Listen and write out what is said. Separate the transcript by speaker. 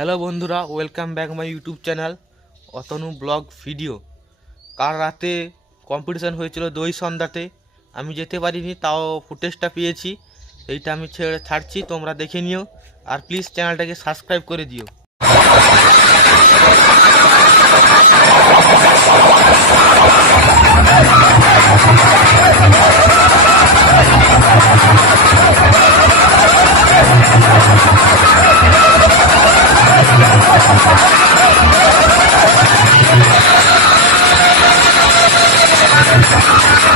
Speaker 1: Hello বন্ধুরা welcome back my YouTube channel Atanu vlog video কাল রাতে কম্পিটিশান হয়েছিল দই সন্ধ্যাতে, আমি যেতে পারিনি, তাও ফুটেজটা পেয়েছি, এইটা আমি ছেড়ে ছাড়ছি, তোমরা দেখে নিও, আর প্লিজ চ্যানেলটাকে সাবস্ক্রাইব করে দিও। Thank you.